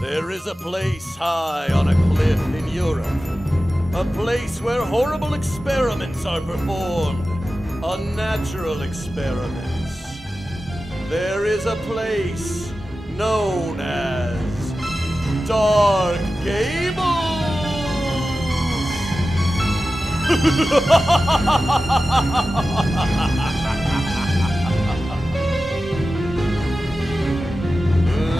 There is a place high on a cliff in Europe, a place where horrible experiments are performed, unnatural experiments. There is a place known as Dark Gables.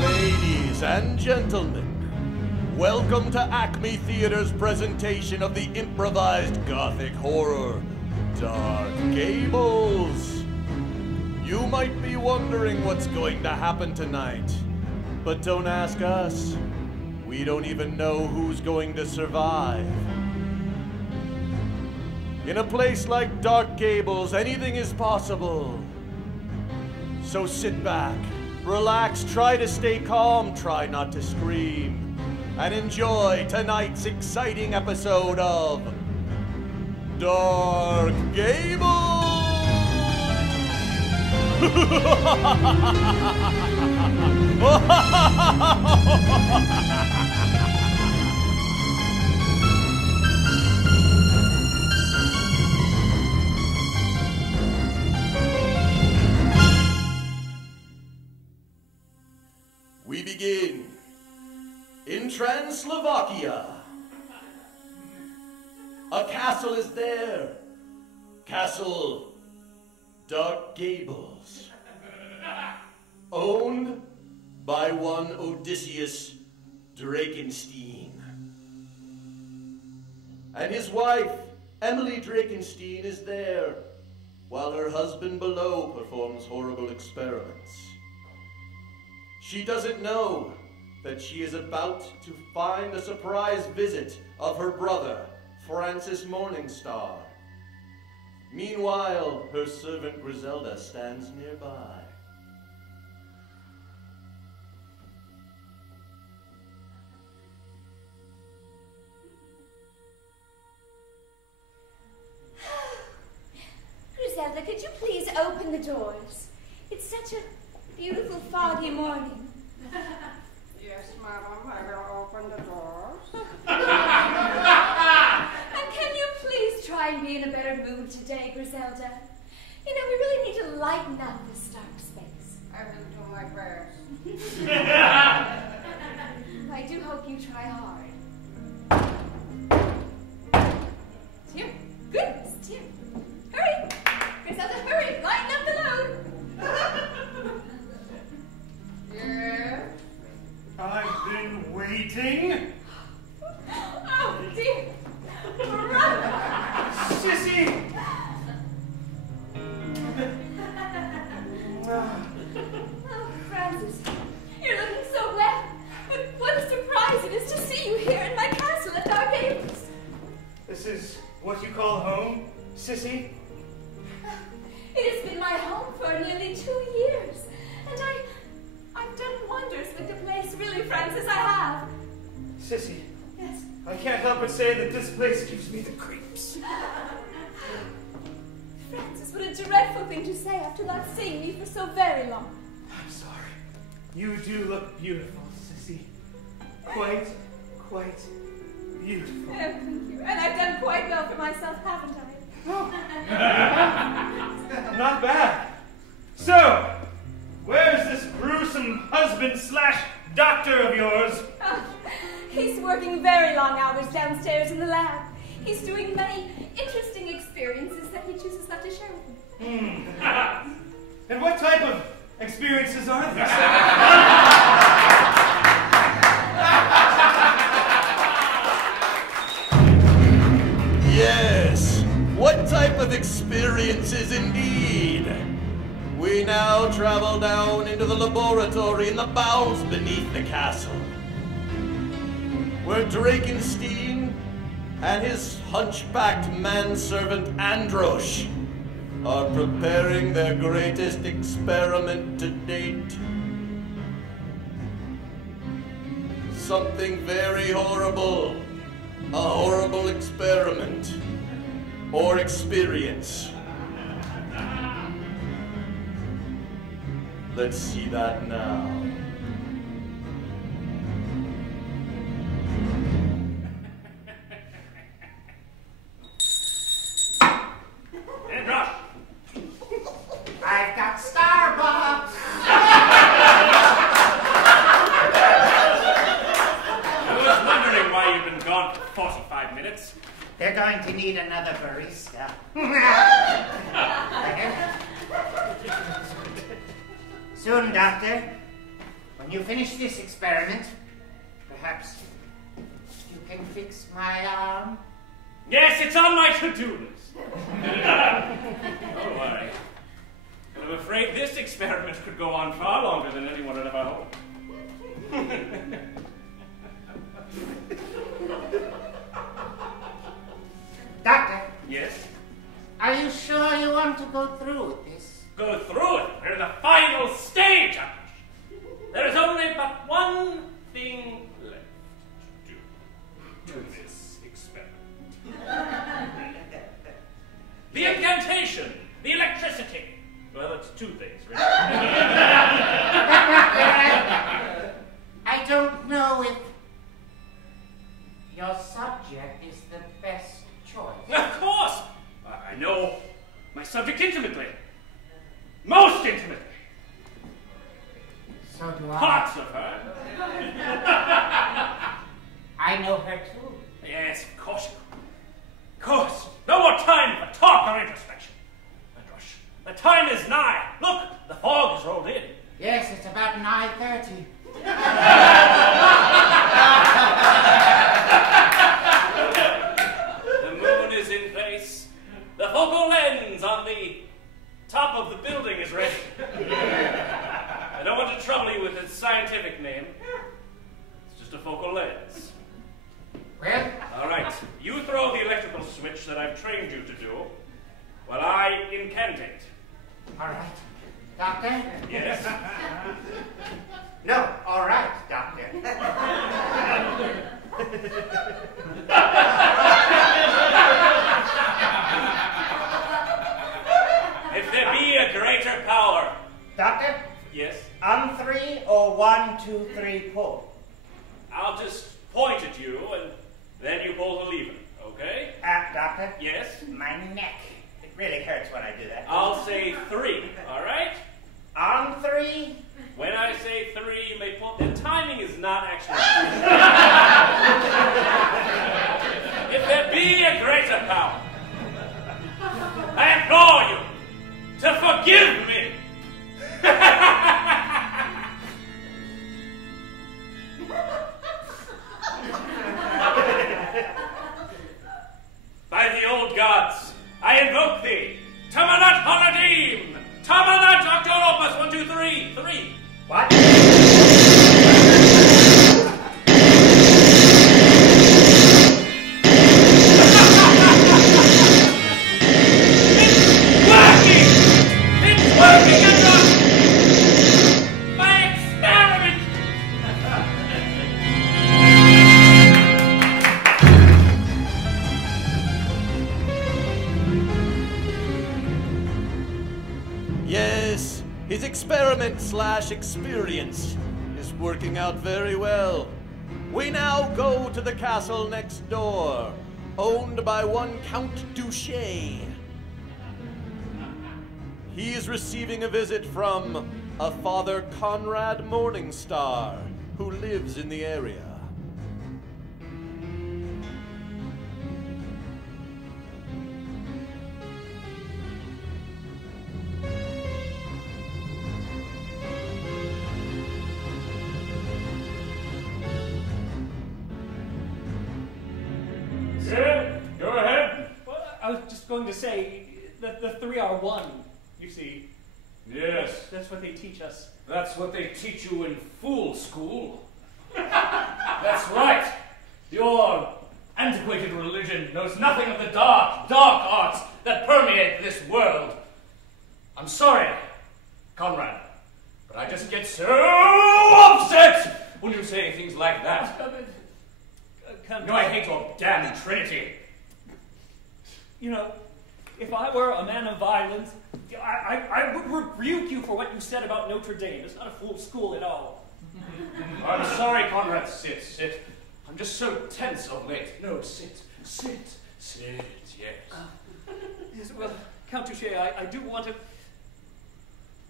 Ladies and gentlemen, welcome to ACME Theatre's presentation of the improvised gothic horror, Dark Gables. You might be wondering what's going to happen tonight, but don't ask us. We don't even know who's going to survive. In a place like Dark Gables, anything is possible. So sit back, relax, try to stay calm, try not to scream, and enjoy tonight's exciting episode of Dark Gables! We begin in Translovakia. A castle is there. Castle Dark Gables. Owned by one Odysseus Drakenstein. And his wife, Emily Drakenstein, is there, while her husband below performs horrible experiments. She doesn't know that she is about to find a surprise visit of her brother, Francis Morningstar. Meanwhile, her servant Grizelda stands nearby. Grizelda, could you please open the doors? It's such a beautiful foggy morning. Yes, madam, I will open the doors. And can you please try and be in a better mood today, Grizelda? You know, we really need to lighten up this dark space. I will do my best. I do hope you try hard. It's here. Good, it's here. Hurry! Grizelda, hurry! Lighten up the load! Yes? I've been waiting. Oh, dear. Run! Sissy! Oh, Francis, you're looking so well. What a surprise it is to see you here in my castle at Dark Gables. This is what you call home, Sissy? It has been my home for nearly 2 years, and I've done wonders with the place, really, Francis, I have. Sissy, Yes. I can't help but say that this place gives me the creeps. Francis, what a dreadful thing to say after not seeing me for so very long. I'm sorry. You do look beautiful, Sissy. Quite beautiful. Oh, thank you. And I've done quite well for myself, haven't I? Not bad. So, where's this gruesome husband/doctor of yours? Oh, he's working very long hours downstairs in the lab. He's doing many interesting experiences that he chooses not to share with me. And what type of experiences are these? Yes, what type of experiences indeed? We now travel down into the laboratory in the bowels beneath the castle, where Drakenstein and his hunchbacked manservant Androsh are preparing their greatest experiment to date. Something very horrible. A horrible experiment. Or experience. Let's see that now. Androsh! I've got Starbucks. I was wondering why you've been gone for 45 minutes. They're going to need another barista. Soon, Doctor. When you finish this experiment, perhaps you can fix my arm. Yes, it's on my to-do list. Don't worry. I'm afraid this experiment could go on far longer than anyone had ever hoped. Doctor, Yes? are you sure you want to go through with this? Go through it. We're in the final stage, Androsh. There is only but one thing left to do to this experiment. The incantation, the electricity. Well, it's two things, really. I don't know if your subject is the best choice. Of course! I know my subject intimately. Most intimately. So do I. Parts of her. I know her too. Yes, of course you do. Of course. No more time for talk or introspection. Androsh, the time is nigh. Look, the fog has rolled in. Yes, it's about 9:30. The moon is in place. The focal lens on the top of the building is ready. I don't want to trouble you with its scientific name. It's just a focal lens. Well, All right, you throw the electrical switch that I've trained you to do, while I incantate. all right. Doctor? Yes? No, all right, Doctor. If there be a greater power. Doctor, Yes? on 3 or 1, 2, 3, pull. I'll just point at you, and then you pull the lever, okay? Doctor? Yes? My neck. It really hurts when I do that. I'll say 3, all right? On 3. When I say 3, you may pull. The timing is not actually 3. If there be a greater power, I implore you to forgive me. By the old gods, I invoke thee. Tamanat Hanadim! Tamanat Octolopus! 1, 2, 3. 3. What? It's working, Androsh! My experiment! Yes, his experiment/experience is working out very well. We now go to the castle next door, owned by one Count Douche. He is receiving a visit from a Father Conrad Morningstar, who lives in the area. Yeah, go ahead. Well, I was just going to say that the 3 are 1, you see. Yes, That's what they teach us. That's what they teach you in fool school. That's right. Your antiquated religion knows nothing of the dark arts that permeate this world. I'm sorry, Conrad, but I just get so upset when you say things like that. Come No, I hate your damn Trinity. You know, If I were a man of violence, I would rebuke you for what you said about Notre Dame. It's not a fool school at all. I'm sorry, Conrad. Sit, sit. I'm just so tense of late. No, sit, yes. Yes, well, Count Touche, I do want to...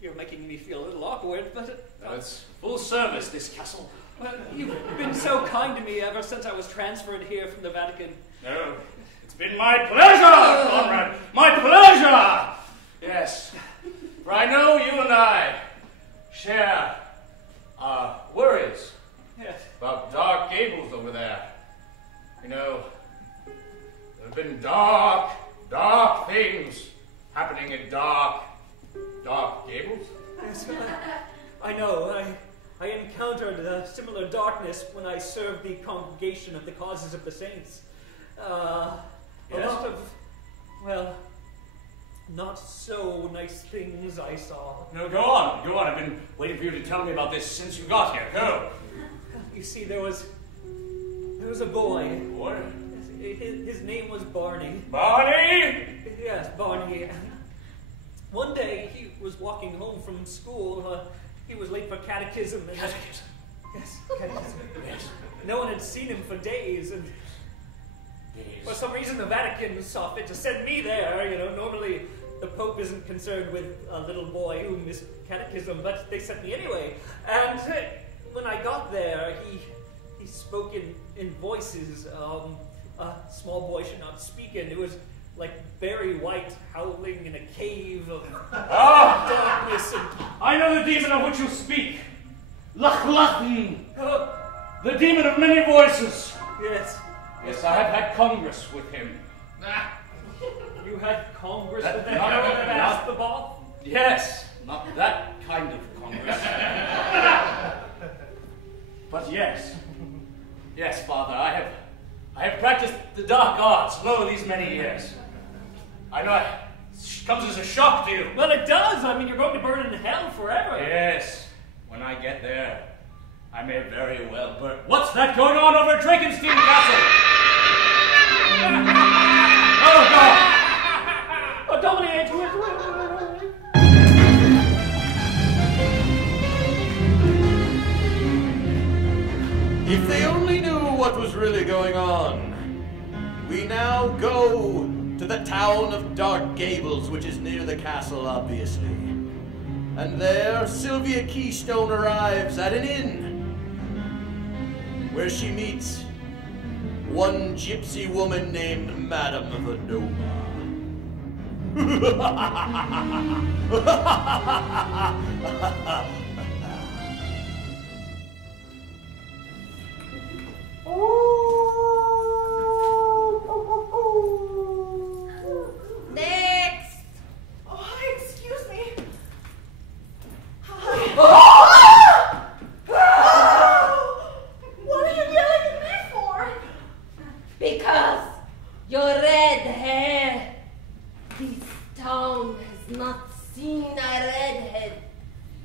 You're making me feel a little awkward, but... It's full service, this castle. Well, you've been so kind to me ever since I was transferred here from the Vatican. No, it's been my pleasure, Conrad. My pleasure! Yes, for I know you and I share our worries about dark Gables over there. You know, there have been dark things happening in dark Gables. Yes, I know. I encountered similar darkness when I served the congregation of the causes of the saints. A lot of, well, not so nice things I saw. No, go on. I've been waiting for you to tell me about this since you got here. Go. You see, there was a boy. Boy? His name was Barney. Barney? Yes, Barney. One day, he was walking home from school. He was late for catechism. Catechism? Yes, catechism. Yes. No one had seen him for days, and for some reason the Vatican saw fit to send me there. You know, normally the Pope isn't concerned with a little boy who missed catechism, but they sent me anyway. And when I got there, he spoke in voices. A small boy should not speak in. It was like Barry White howling in a cave of darkness. And I know the demon of which you speak. Lachlachn. The demon of many voices. Yes. Yes, I have had Congress with him. You had Congress with the hero that asked the ball? Yes, not that kind of Congress. But yes, Father, I have practiced the dark arts, these many years. I know it comes as a shock to you. Well, it does. I mean, you're going to burn in hell forever. Yes, when I get there, I may very well burn. What's that going on over at Drakenstein Castle? Oh, God! Oh, dominate! If they only knew what was really going on. We now go to the town of Dark Gables, which is near the castle, obviously. And there, Silvia Keystone arrives at an inn, where she meets one gypsy woman named Madame Vadoma. Next! Oh, hi, excuse me. Hi. What are you yelling at me for? Because your red hair. This town has not seen a redhead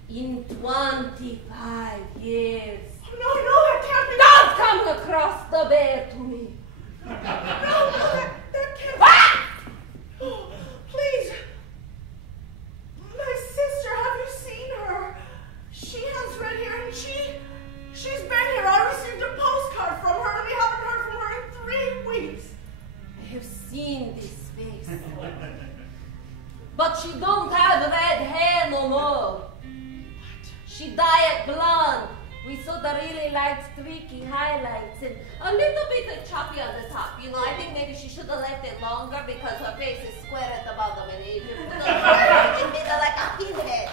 in 25 years. No, that can't be. Don't come across the bear to me. No, that can't be. Ah! Please. My sister, have you seen her? She has red hair and she's been here. I received a postcard from her and we haven't heard from her in 3 weeks. I have seen this face. But she don't have red hair no more. She dyed blonde with sort of really light streaky highlights and a little bit of choppy on the top. You know, I think maybe she should have left it longer because her face is square at the bottom and if you put it in the middle like a pinhead.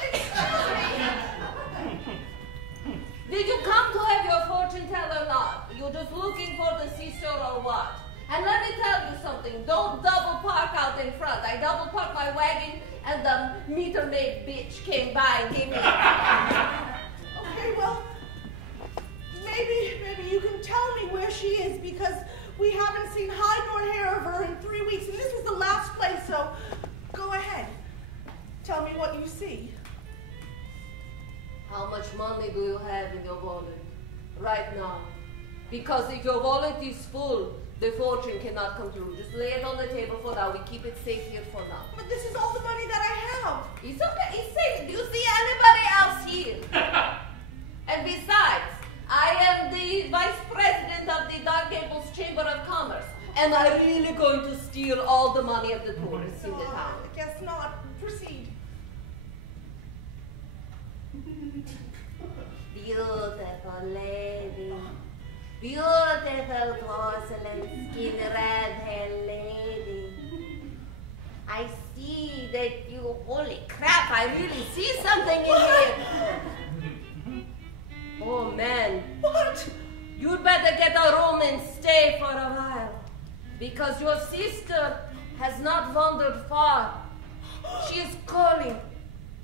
Did you come to have your fortune teller or not? You just looking for the sister or what? And let me tell you something, don't double park out in front. I double parked my wagon and the meter maid bitch came by and gave me Okay, well, maybe you can tell me where she is because we haven't seen hide nor hair of her in 3 weeks and this was the last place, so go ahead. Tell me what you see. How much money do you have in your wallet right now? Because if your wallet is full, The fortune cannot come true. Just lay it on the table for now. We keep it safe here for now. But this is all the money that I have. It's okay. It's safe. Do you see anybody else here? And besides, I am the vice president of the Gables Chamber of Commerce. Am I really going to steal all the money of the tourists in the town? I guess not. Proceed. Beautiful lady. Beautiful porcelain skin, red hair lady. I see that you, holy crap, I really see something in here. Oh man. What? You'd better get a room and stay for a while. Because your sister has not wandered far. She is calling.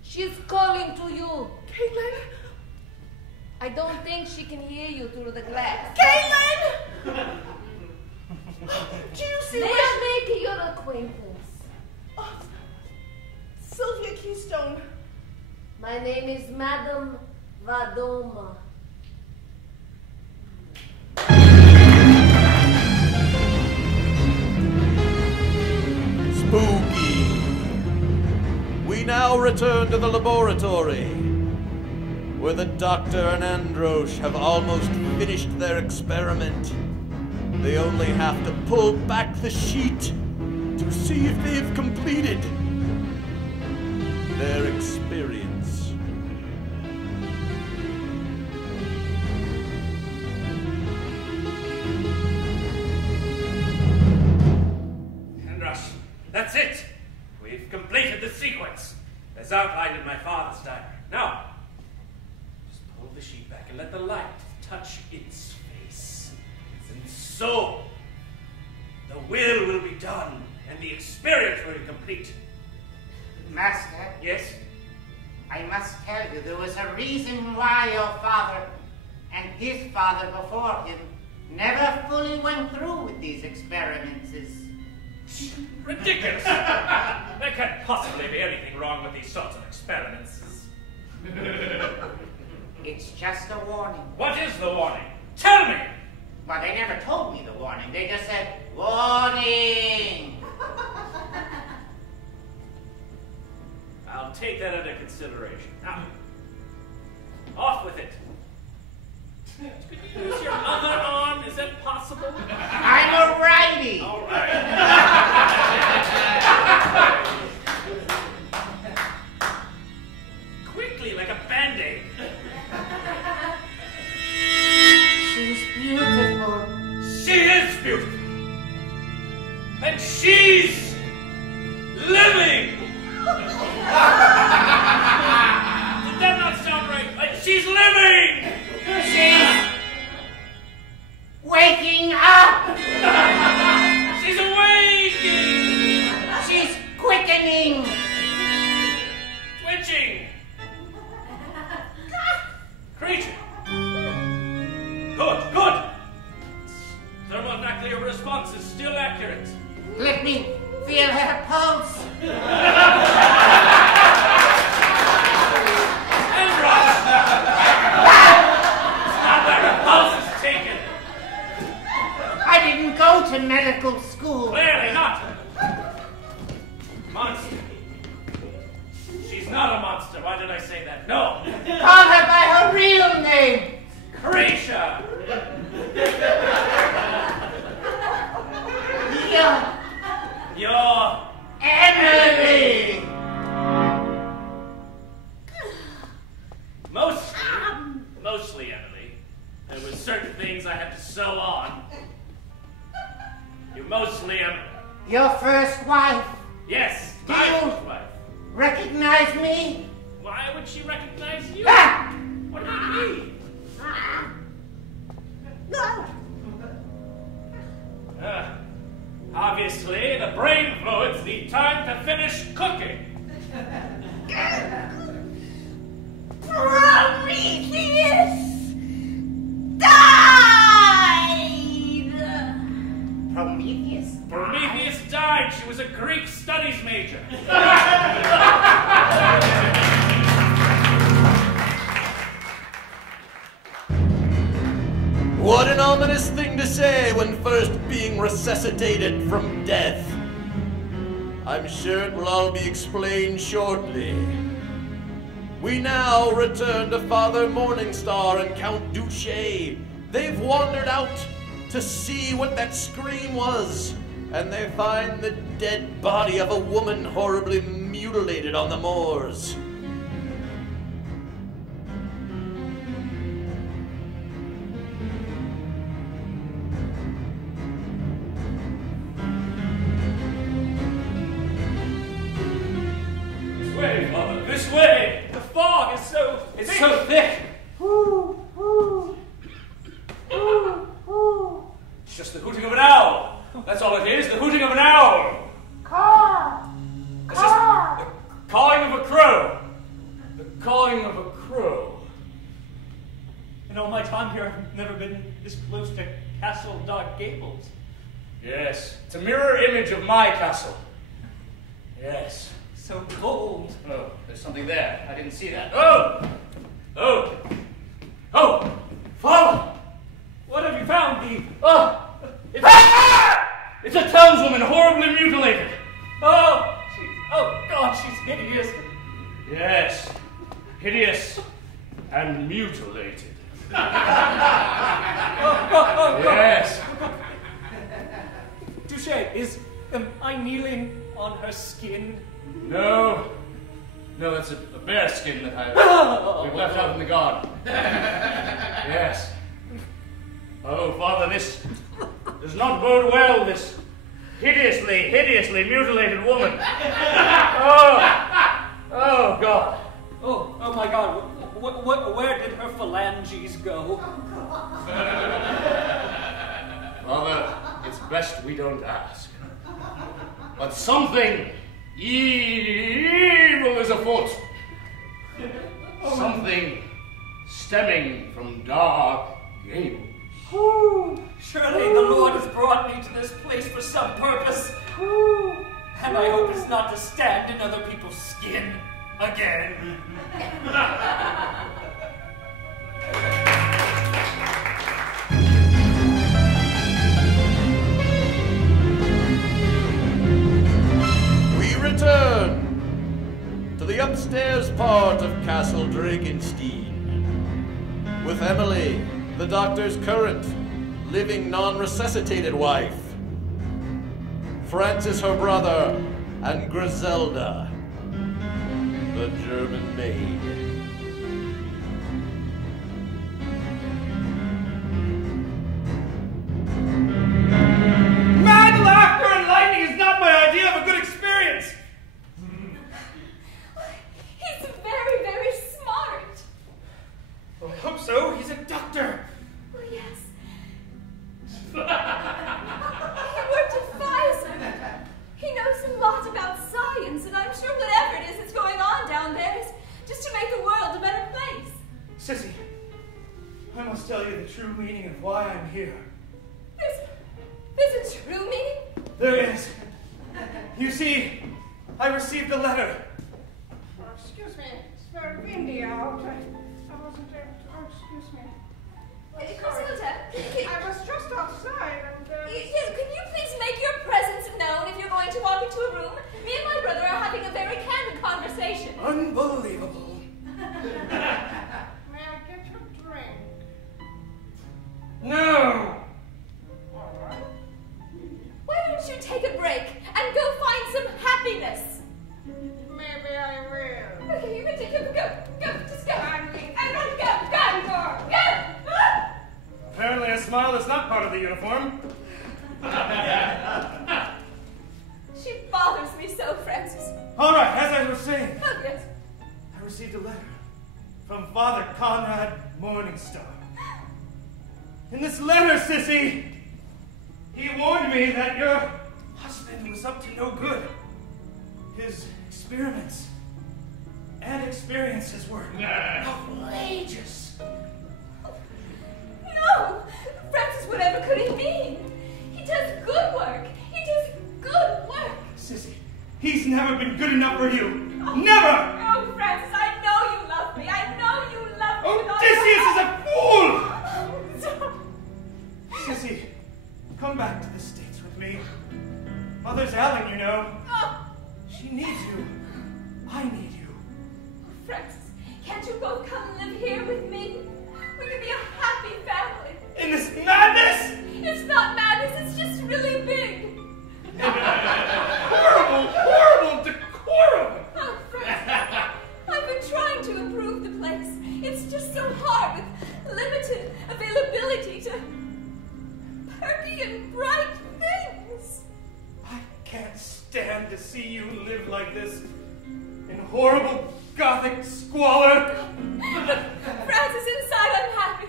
She is calling to you. Caitlin? I don't think she can hear you through the glass. Caitlin! Do you see May I make your acquaintance? Oh, Silvia Keystone. My name is Madame Vadoma. Spooky. We now return to the laboratory, where the doctor and Androsh have almost finished their experiment. They only have to pull back the sheet to see if they've completed their experience. Androsh, that's it. We've completed the sequence, as outlined in my father's diary. Now, pull the sheet back and let the light touch its face. And so, the will be done and the experience will be complete. Master? Yes? I must tell you, there was a reason why your father and his father before him never fully went through with these experiments. Ridiculous! There can't possibly be anything wrong with these sorts of experiments. It's just a warning. What is the warning? Tell me! Well, they never told me the warning. They just said, warning! I'll take that under consideration. Now, off with it. Could you use your other arm? Is that possible? I'm a righty! All right. Quickly, like a Band-Aid. She's beautiful. She is beautiful. And she's living. Did that not sound right? And she's living. She's waking up. She's awakening. She's quickening. Twitching. Creature. Good, good. Thermonuclear response is still accurate. Let me feel her pulse. Androsh! It's not where her pulse is taken. I didn't go to medical school. Clearly not. Monster. She's not a monster. Why did I say that? No. Call her by her real name. Creature. You're Emily. Mostly, Emily. There were certain things I had to sew on. You mostly, Your first wife. yes, Do my you- first wife. Recognize me? Why would she recognize you? Ah! What do you mean? Obviously, the brain fluids need time to finish cooking. Prometheus died! Prometheus? Prometheus died. She was a Greek studies major. What an ominous thing to to say when first being resuscitated from death? I'm sure it will all be explained shortly. We now return to Father Morningstar and Count Douche. They've wandered out to see what that scream was, and they find the dead body of a woman horribly mutilated on the moors. This way, Father, this way! The fog is so It's thick. so thick! It's just the hooting of an owl. That's all it is, the hooting of an owl. It's just the cawing of a crow. The cawing of a crow. In all my time here, I've never been this close to Castle Gables. Yes, it's a mirror image of my castle. Yes. So cold. Oh, there's something there. I didn't see that. Oh! Oh! Oh! Father! What have you found, the... Oh! It's a townswoman horribly mutilated. Oh! Oh, God, she's hideous. Yes. Hideous and mutilated. Yes. Douche, am I kneeling on her skin? No. No, that's a bear skin that we've left out in the garden. Yes. Oh, Father, this does not bode well, this hideously mutilated woman. Oh, God. Oh my God. Where did her phalanges go? Father, it's best we don't ask. But something evil is afoot. Something stemming from dark Gables. Surely the Lord has brought me to this place for some purpose. And I hope it's not to stand in other people's skin again. We return to the upstairs part of Castle Drakenstein with Emily, the doctor's current living non-resuscitated wife, Francis, her brother, and Grizelda, the German maid. Mad laughter and lightning is not my idea of a good experience. He's very, very smart. Well, I hope so. He's a doctor. Well, yes. He worked at Pfizer. He knows a lot about science, and I'm sure whatever it is that's going on down there is just to make the world a better place. Sissy, I must tell you the true meaning of why I'm here. There's a true meaning? There is. You see, I received a letter. Excuse me, it's very windy out. I wasn't able to. Oh, excuse me. Grizelda, I was just outside and. yes, can you please make your presence known if you're going to walk into a room? Me and my brother are having a very candid conversation. Unbelievable. May I get you a drink? No! Alright. Why don't you take a break and go find some happiness? Maybe I will. Okay, you're ridiculous. Go, just go. I'm leaving. Everyone go. Apparently a smile is not part of the uniform. She bothers me so, Francis. Alright, as I was saying, Oh, yes. I received a letter from Father Conrad Morningstar. In this letter, Sissy, he warned me that your husband was up to no good. His experiments and experiences were outrageous. No! Francis, whatever could he mean? He does good work. Sissy, he's never been good enough for you. Never! Oh, Francis, I know you love me. I know you love me. Odysseus is a fool! Oh, stop. Sissy, Mother's Ellen, you know. She needs you. I need you. Francis, can't you both come and live here with me? We could be a happy family. In this madness? It's not madness, it's just really big. Horrible, horrible decorum! Oh, Francis, I've been trying to improve the place. It's just so hard with limited availability to perky and bright things. I can't stand to see you live like this in horrible Gothic squalor. Francis, inside I'm happy.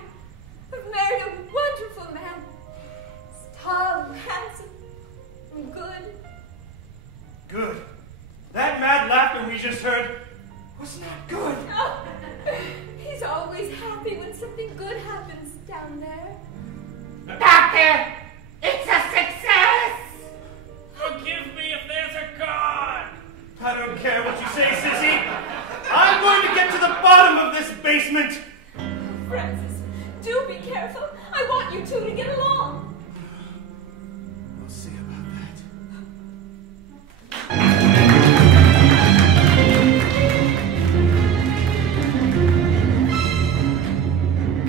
I've married a wonderful man. He's tall, handsome, and good. Good. That mad laughter we just heard was not good. Oh, he's always happy when something good happens down there. Doctor, it's a success! Forgive me if there's a God! I don't care what you say, sissy. I'm going to get to the bottom of this basement. Francis, do be careful. I want you two to get along. We'll see about that.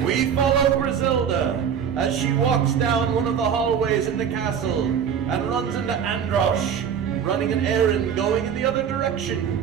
We follow Grizelda as she walks down one of the hallways in the castle and runs into Androsh, running an errand going in the other direction.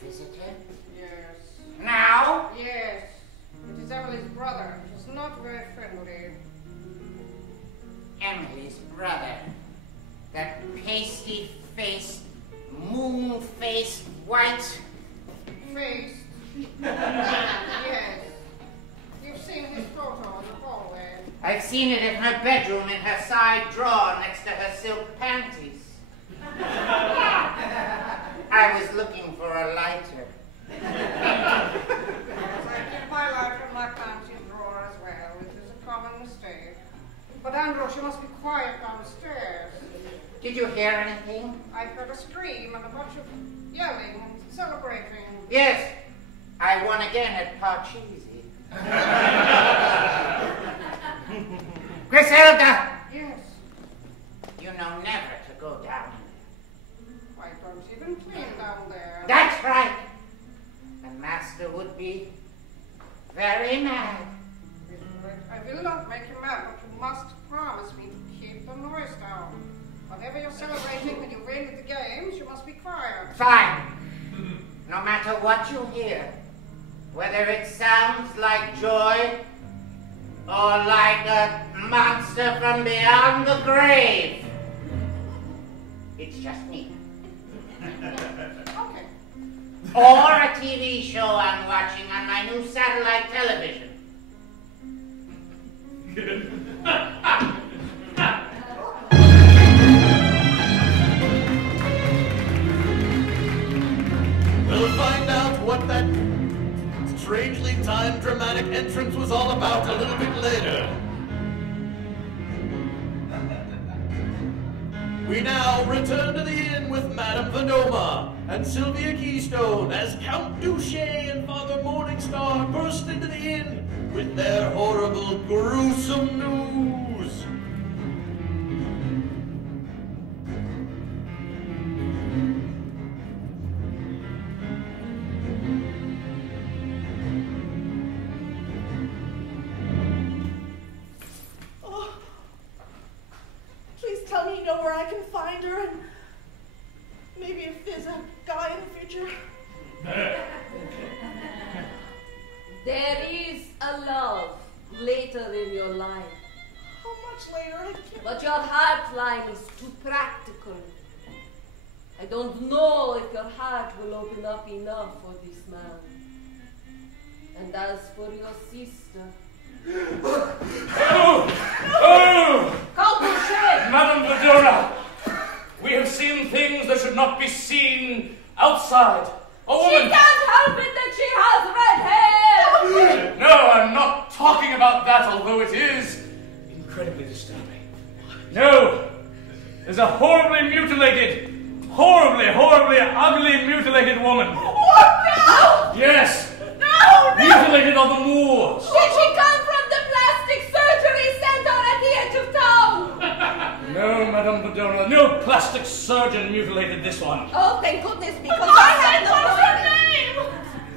Visitor? Yes. Now? Yes. It is Emily's brother. He's not very friendly. Emily's brother. That pasty-faced, moon-faced, white... Faced. Yes. You've seen his photo in the hallway. I've seen it in her bedroom in her side drawer next to her silk panties. I was looking for a lighter. Yes, I keep my lighter in my panties drawer as well, which is a common mistake. But Androsh, you must be quiet downstairs. Did you hear anything? I heard a scream and a bunch of yelling and celebrating. Yes, I won again at Parcheesi. Grizelda! Yes. You know never to go down. I don't even clean down there. That's right. The master would be very mad. I will not make you mad, but you must promise me to keep the noise down. Whatever you're celebrating when you win at the games, you must be quiet. Fine. No matter what you hear, whether it sounds like joy or like a monster from beyond the grave, it's just me. Okay. Or a TV show I'm watching on my new satellite television. We'll find out what that strangely timed dramatic entrance was all about a little bit later. We now return to the inn with Madame Vadoma and Silvia Keystone as Count Douche and Father Morningstar burst into the inn with their horrible, gruesome news. Please tell me you know where I can find her, and maybe if there's a guy in the future. There is a love later in your life. How much later? I can't. But your heart line is too practical. I don't know if your heart will open up enough for this man. And as for your sister... Oh! Call Douche! Madame Vadoma! We have seen things that should not be seen outside. A woman... She can't help it that she has red hair! No, I'm not talking about that, although it is incredibly disturbing. No! There's a horribly mutilated, horribly ugly mutilated woman. What? No! Yes! No! Mutilated on the moors. Did she come from the plastic surgery center at the edge of town? No, Madame Vadoma, no plastic surgeon mutilated this one. Oh, thank goodness, because I had no What's her name?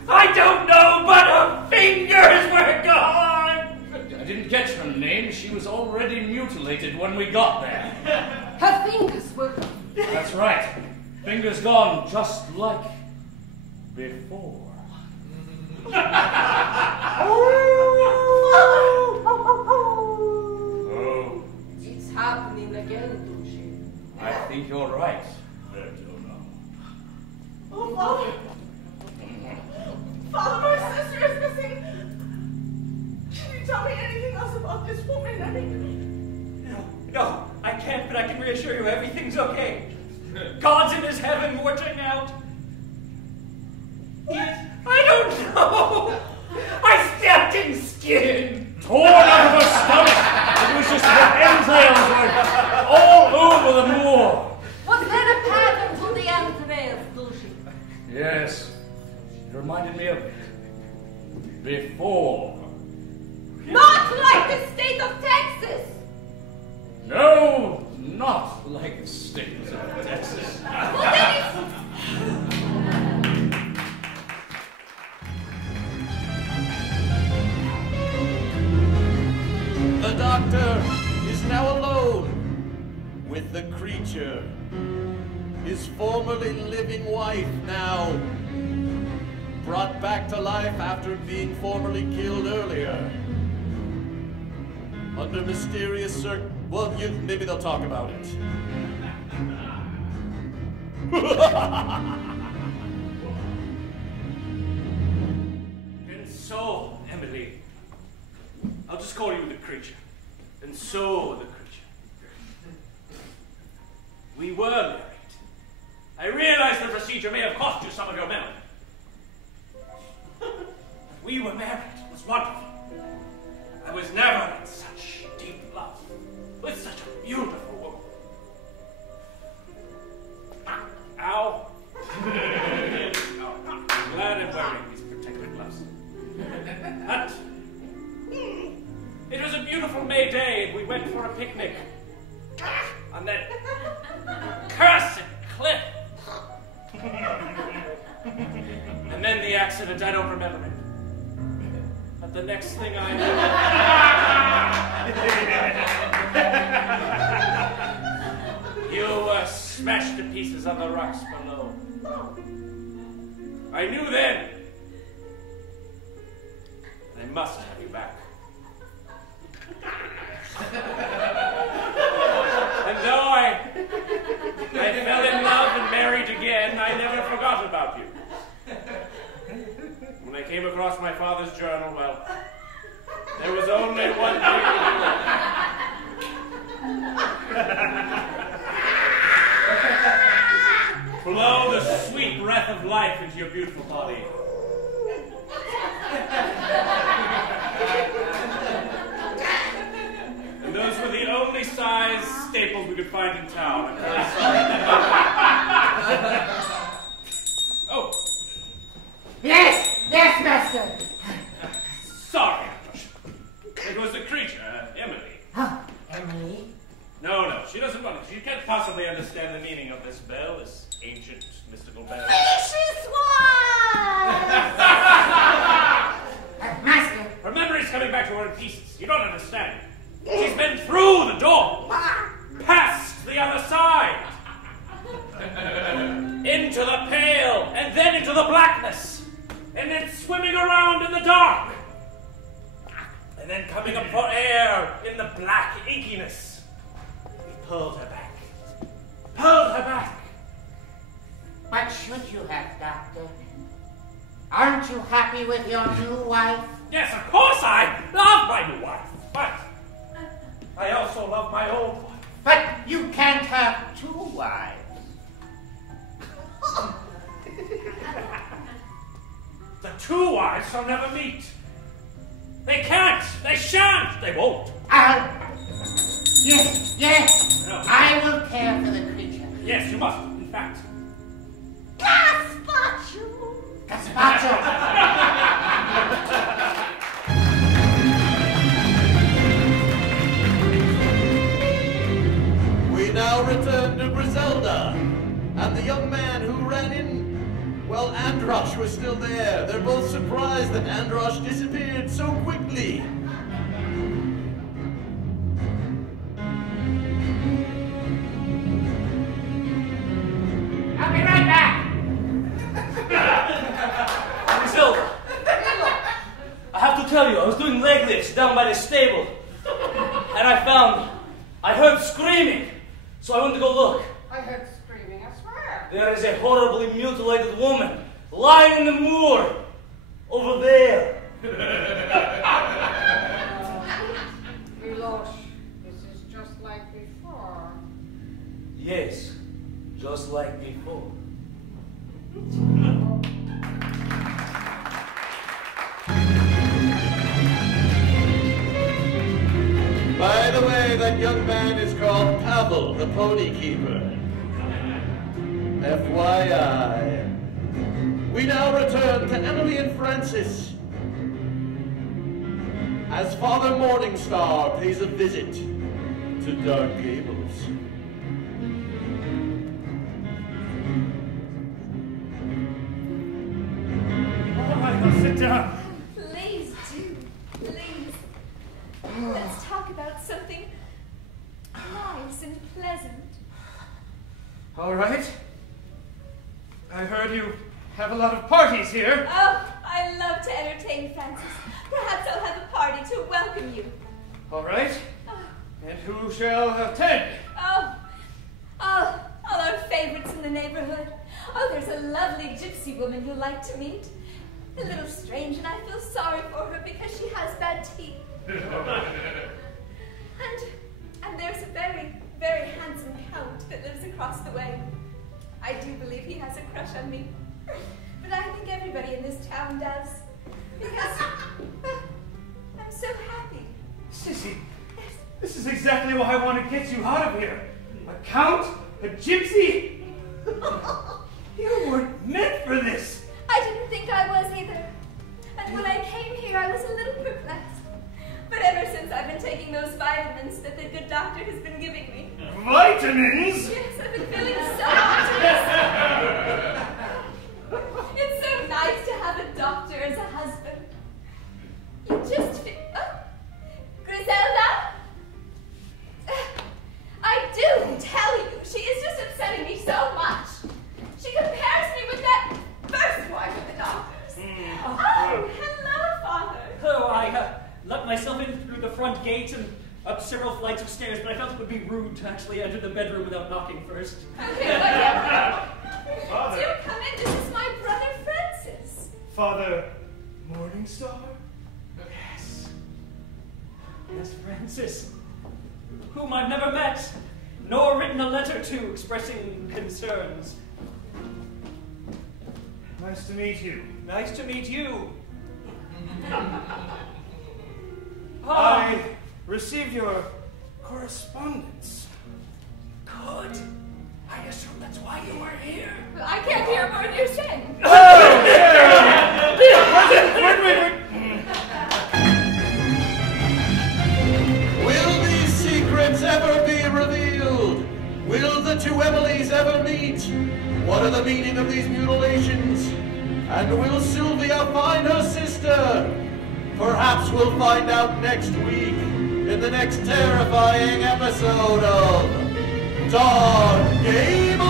I don't know, but her fingers were gone! I didn't catch her name. She was already mutilated when we got there. Her fingers were gone. That's right. Fingers gone, just like before. Oh. It's happening again, Douche. I think you're right, Vadoma. Oh, Father. Father, my sister is missing. Can you tell me anything else about this woman? I mean... No, I can't, but I can reassure you everything's okay. God's in his heaven watching out. I don't know. I stepped in skin. Torn out of her stomach. It was just her entrails were all over the moor. Was there a pattern to the entrails, Douche? Yes. It reminded me of before. Not like the state of Texas! No, not like the state of Texas. Well, then The doctor is now alone with the creature. His formerly living wife now brought back to life after being formerly killed earlier. Under mysterious well, maybe they'll talk about it. And so, Emily, I'll just call you the creature. And so, the creature. We were married. I realize the procedure may have cost you some of your memory. We were married. It was wonderful. I was never in such deep love with such a beautiful woman. Ow. I'm glad I'm wearing these protective gloves. But it was a beautiful May day, and we went for a picnic on that cursed cliff. And then the accident, I don't remember it. But the next thing I know, you were smashed to pieces on the rocks below. I knew then I must have you back. And though I fell in love and married again, I never forgot about you. When I came across my father's journal, well, there was only one thing to do. Blow the sweet breath of life into your beautiful body. And those were the only size staples we could find in town. I'm very sorry. Oh. Yes, master. Sorry, Androsh. It was the creature, Emily. Huh, Emily? No, she doesn't want it. She can't possibly understand the meaning of this bell, this ancient, mystical bell. Delicious one! Master. Her memory's coming back to her in pieces. You don't understand. She's been through the door, past the other side, into the pale, and then into the blackness, and then swimming around in the dark, and then coming up for air in the black inkiness. We pulled her back. Pulled her back. What should you have, Doctor? Aren't you happy with your new wife? Yes, of course I love my new wife, but I also love my old wife. But you can't have two wives. The two wives shall never meet. They can't, they shan't, they won't. Yes, No. I will care for the creature. Yes, you must, in fact. Gazpacho! We now return to Grizelda and the young man who ran in. Well, Androsh was still there. They're both surprised that Androsh disappeared so quickly. I'll be right back. Grizelda, I have to tell you, I was doing leg lifts down by the stable. And I heard screaming. So I went to go look. I heard screaming, I swear. There is a horribly mutilated woman lying in the moor over there. Milosh, this is just like before. Yes, just like before. By the way, that young man is called PEAHL, the pony keeper. FYI. We now return to Emily and Francis as Father Morningstar pays a visit to Dark Gables. All right, now sit down. Please do. Please. Let's talk about something nice and pleasant. All right. I heard you have a lot of parties here. Oh, I love to entertain Francis. Perhaps I'll have a party to welcome you. All right. And who shall attend? Oh, all our favorites in the neighborhood. Oh, there's a lovely gypsy woman you'll like to meet. A little strange, and I feel sorry for her because she has bad teeth. And there's a very, very handsome count that lives across the way. I do believe he has a crush on me. But I think everybody in this town does. Because I'm so happy. Sissy, this is exactly why I want to get you out of here. A count? A gypsy? You weren't meant for this. I didn't think I was either. And when I came here, I was a little perplexed. But ever since I've been taking those vitamins that the good doctor has been giving me. Vitamins? Yes, I've been feeling so optimistic. It's so nice to have a doctor as a husband. You just feel... Oh. Grizelda? I do tell you, she is just upsetting me so much. She compares me with that first wife of the doctor's. Oh, hello, Father. Oh, I let myself in through the front gate and up several flights of stairs, but I felt it would be rude to actually enter the bedroom without knocking first. Okay, whatever. Father. Do come in. This is my brother Francis. Father Morningstar? Yes. Yes, Francis, whom I've never met, nor written a letter to expressing concerns. Nice to meet you. Nice to meet you. I received your correspondence. Good. I assume that's why you were here. I can't hear a word you're saying. Oh, wait. Will these secrets ever be revealed? Will the two Emilys ever meet? What are the meaning of these mutilations? And will Silvia find her sister? Perhaps we'll find out next week in the next terrifying episode of Dark Gables!